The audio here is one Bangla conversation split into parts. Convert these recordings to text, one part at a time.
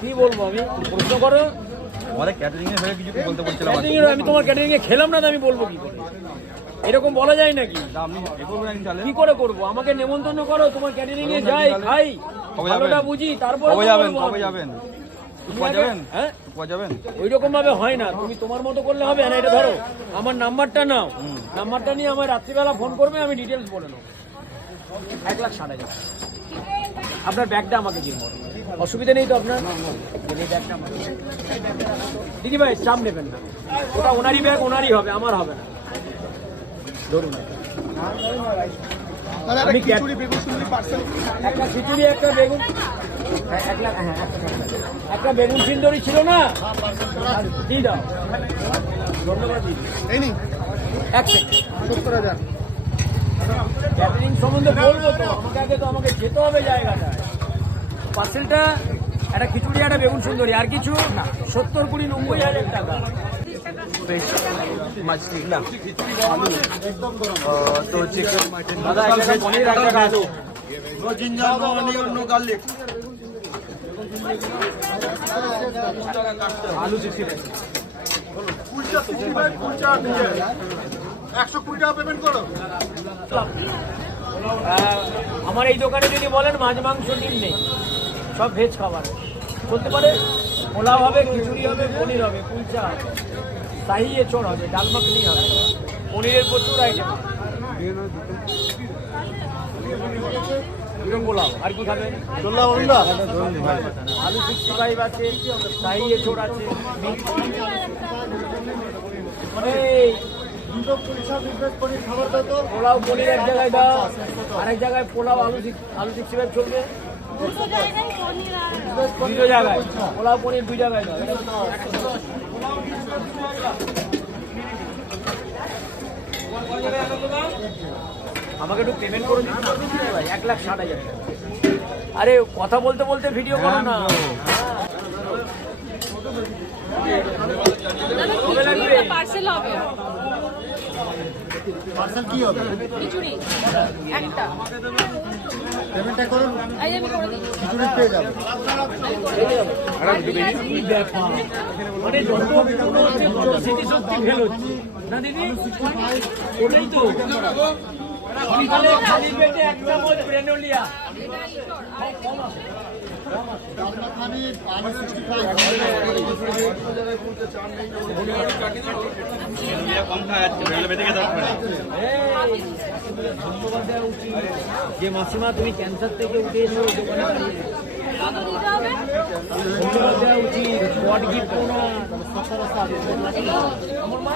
কি বলবো আমি? প্রশ্ন করো। আমাদের ক্যাটারিং এর হয়ে কিছু বলতে বলছিলাম। ক্যাটারিং এর আমি তোমার ক্যাটারিং এ খেলাম না, আমি বলবো কি করে? এরকম বলা যায় নাকি? আপনি এ করবেন তাহলে কি করে করবো? আমাকে নেমন্তন্ন করো, তোমার ক্যাটারিং এ যাই, খাই, ভালোটা বুঝি, তারপরে কবে যাবেন? কবে যাবেন? কবে যাবেন? হ্যাঁ, কবে যাবেন? ওই রকম ভাবে হয় না। তুমি তোমার মতো করলে হবে না। এটা ধরো, আমার নাম্বারটা নাও, নাম্বারটা নিয়ে আমার রাত্রিবেলা ফোন করবে, আমি ডিটেলস বলে নেবো। 1,60,000 আপনার ব্যাগটা আমাকে দিন, অসুবিধা নেই তো আপনার? দিদি ভাই চাপ নেবেন না, ওটা ওনারই ব্যাগ, ওনারই হবে, আমার হবে না। ধরুন আমি একটা খিচুড়ি, একটা বেগুন, একটা বেগুন সিন্দরি ছিল না, দিয়ে দাও। ধন্যবাদ দিদি। এক সেকেন্ড, 70,000 ক্যাটারিং সম্বন্ধে বলবো তো, আমাকে আগে তো আমাকে যেতে হবে জায়গাটা। পার্সেলটা একটা খিচুড়ি, একটা বেগুন সুন্দরী, আর কিছু না। 70, 20, 90,000 টাকা। মাছলি না তো চিকেন মাটন দাদা একটা পনির, একটা কাজু, no ginger no onion no garlic আলু 60 120 টাকা পেমেন্ট করো। আমার এই দোকানে যদি বলেন মাছ মাংস ডিম নেই, সব ভেজ খাবার বলতে পারে। পোলাও হবে, খিচুড়ি হবে, পনির হবে, কুলচা হবে, শাহি এঁচড় হবে, ডাল মাখনি হবে, পনিরের প্রচুর আইটেম। পোলাও আর কি খাবেন? আলু 65 আছে, শাহি এঁচড় আছে, এই পোলাও পনির এক জায়গায় দাও, আরেক জায়গায় পোলাও আলু 65 চলবে। দুটো জায়গায় পোলাও পনির, দুই জায়গায় দাও। আমাকে একটু পেমেন্ট করে দিন, 1,60,000। আরে কথা বলতে বলতে ভিডিও করো না। পার্সেল হবে, পার্সেল কি হবে? খিচুড়ি একটা। পেমেন্টটা করুন, এই আমি করে দিচ্ছি। খিচুড়ি পেয়ে যাবেন। মানে যত পুরনো হচ্ছে তত স্মৃতিশক্তি ফেল হচ্ছে না দিদি? ওটাই তো। সকালে খালি পেটে এক চামচ ব্রেনোলিয়া। ধন্যবাদ দেওয়া উচিত যে মাসিমা তুমি ক্যান্সার থেকে উঠে এসো দোকানে দাঁড়িয়ে। ধন্যবাদ দেওয়া উচিত, স্পট গিফট না। আমার মা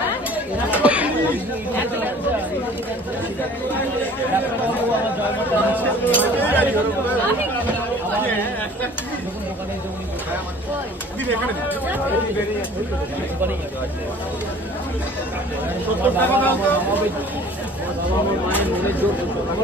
মায়ের মনের জোর